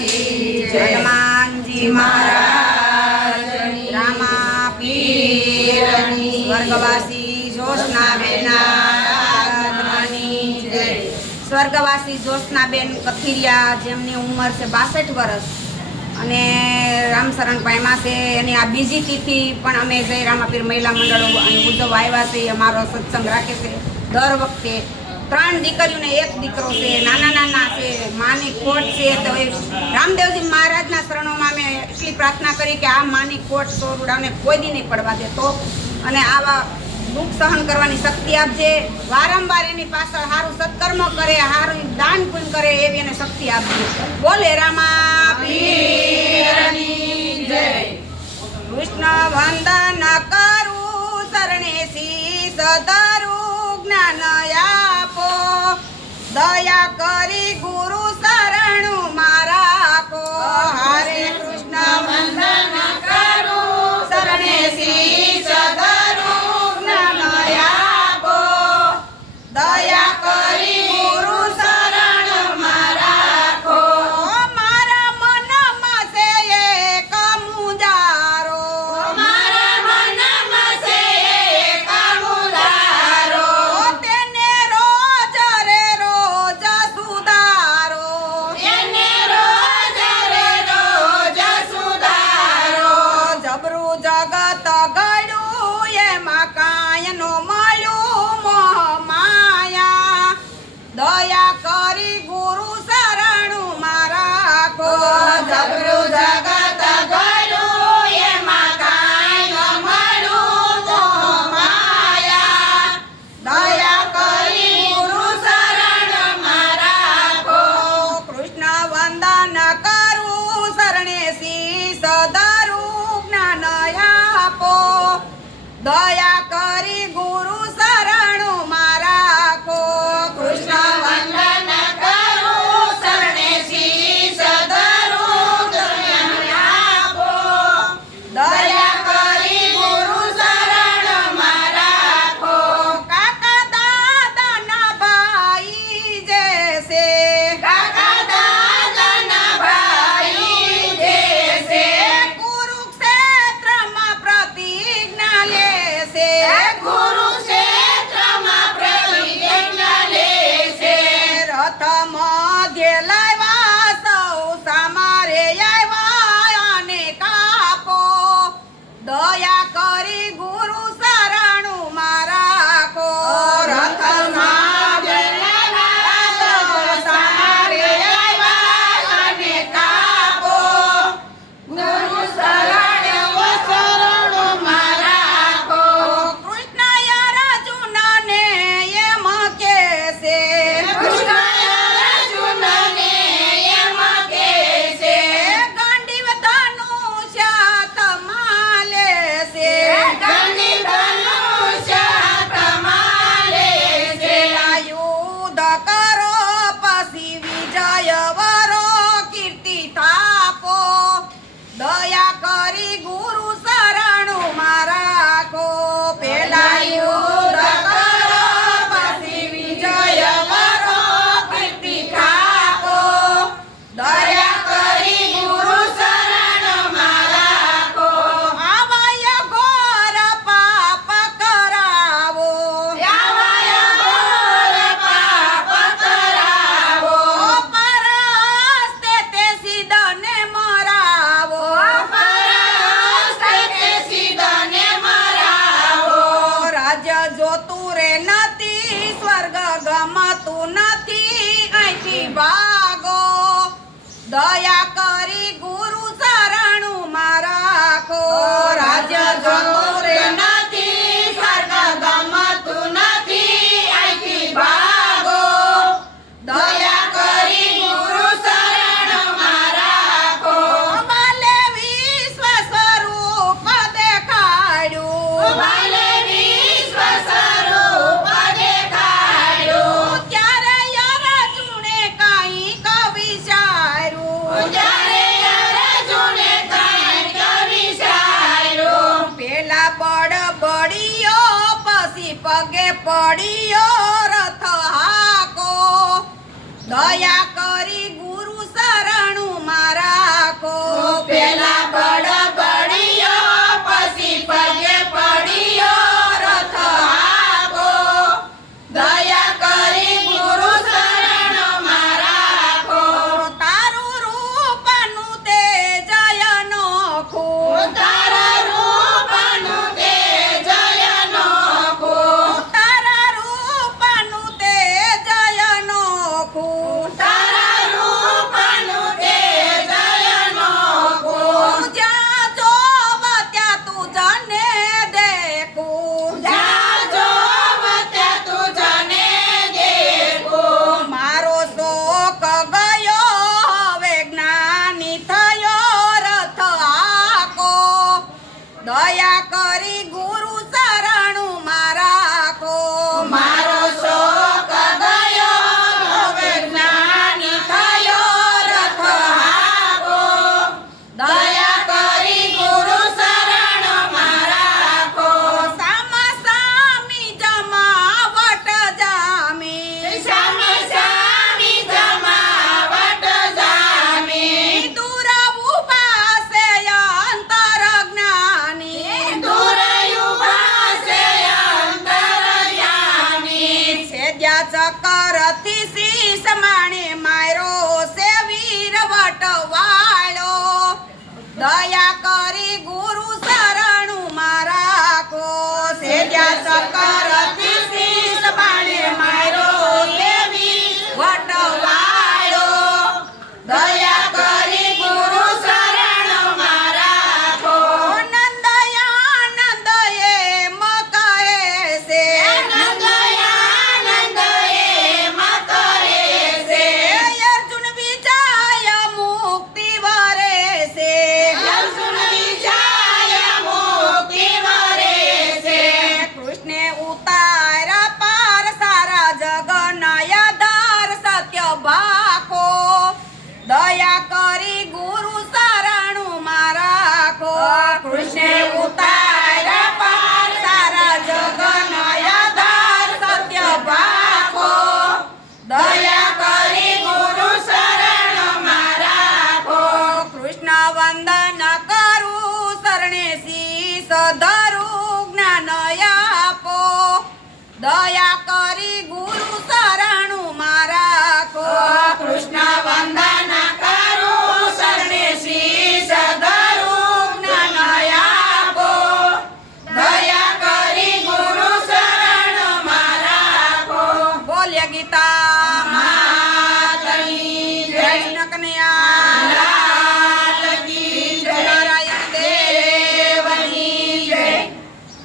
કી જય। હનુમાનજી મહારાજની, રામા પીરની, સ્વર્ગવાસી જોશનાબેનના આરાધનાની જય। સ્વર્ગવાસી જોશનાબેન કથિરિયા, જેમની ઉંમર છે 62 વર્ષ અને રામશરણ પામ્યા છે, એની આ બીજી તિથિ પણ અમે જય રામાપીર મહિલા મંડળો ઉજવવા આવ્યા છીએ। અમારો સત્સંગ રાખે છે દર વખતે। 3 દીકરીઓને 1 દીકરો છે, નાના નાના છે, માની ખોટ છે। તો એ રામદેવજી મહારાજના શરણોમાં અમે એટલી પ્રાર્થના કરી કે આ માની ખોટ સોરડાને કોઈ દી નહીં પડવા દેતો અને આવા દુઃખ સહન કરવાની શક્તિ આપજે। વારંવાર એની પાછળ સારું સત્કર્મ કરે, સારું દાન પુણ્ય કરે એવી એને શક્તિ આપજે। બોલે રામાપીરની જય। કૃષ્ણ વંદન કરું, શરણે શીશ ધરું, જ્ઞાન આપો, દયા કરી ગુરુ શરણું મારા રાખો। હરે કૃષ્ણ વંદન કરું, શરણે શીશ ધરું, જ્ઞાન આપો, દયા કરી ગુરુ શરણ મારા રાખો। મારા મનમાં છે એક મુંજારો, મારા મનમાં છે એક મુંજારો, તેને રોજ રે રોજ સુધારો, તેને રોજ રે રોજ સુધારો। જબરું જગત ગળ્યું એમાં કાંઈ નો મળ્યું મોહ માયા, દયા કરી ગુરુ શરણું મારા રાખો। જબરું જગત ગળ્યું એમાં કાંઈ નો મળ્યું મોહ માયા, દયા કરી ગુરુ શરણ મારા રાખો। કૃષ્ણ વંદન કરું, શરણે શીશ ધરું, જ્ઞાન આપો, દયા કરી ગુરુ શરણું મારા રાખો। કૃષ્ણ વંદન કરું, શરણે શીશ ધરું, જ્ઞાન આપો, દયા કરી ગુરુ શરણ મારા રાખો। કાકા દાદાના ભાઈ જે છે, કાકા દાદાના ભાઈ જે છે, કુરુક્ષેત્રમાં પ્રતિજ્ઞા લેશે, કુરુક્ષેત્રમાં પ્રતિજ્ઞા લેશે। રથ મધ્ય લાવ્યા સૌ સામારે આવ્યા અને કાપો, દયા કરી ગુરુ શરણું મારા રાખો। રથ મધ્ય લાવ્યા સૌ સામારે આવ્યા અને કાપો, ગુરુ શરણું મારા રાખો। કૃષ્ણ અર્જુનને એમ કહેશે, કૃષ્ણ અર્જુનને એમ કહેશે, ગાંડીવ ધનુષ્ય તમા લેશે, ગાંડીવ ધનુષ્ય તમા લેશે। યુદ્ધ કરો પછી વિજય વરો, કીર્તિ થાપો, દયા કરી ગુરુ શરણું મારા રાખો। પેલા યુદ્ધ કરો પછી વિજય વરો, કીર્તિ થાપો, દયા કરી ગુરુ શરણ મારા રાખો। આવાય ઘોર પાપ કરાવો, આવાય ઘોર પાપ કરાવો, પરસ્તે તે સીધને મરાવો, પરસ્તે તે સીધને મરાવો। રાજ્ય જોતું રે નથી, સ્વર્ગ ગમતું નથી, અહીંથી ભાગો, દયા કરી ગુરુ શરણું મારા રાખો। રાજ્ય જોતું રે નથી, સ્વર્ગ ગમતું નથી, અહીંથી ભાગો, દયા કરી ગુરુ શરણ મારા રાખો। બાલે વિશ્વ સ્વરૂપ દેખાડ્યું, બાલે વિશ્વ સ્વરૂપ દેખાડ્યું, ત્યારે અર્જુને કાંઈક વિચાર્યું, ત્યારે અર્જુને કાંઈક વિચાર્યું। પેલા બળિયો પછી પગે પડ્યો, રથ હાકો, દયા કરી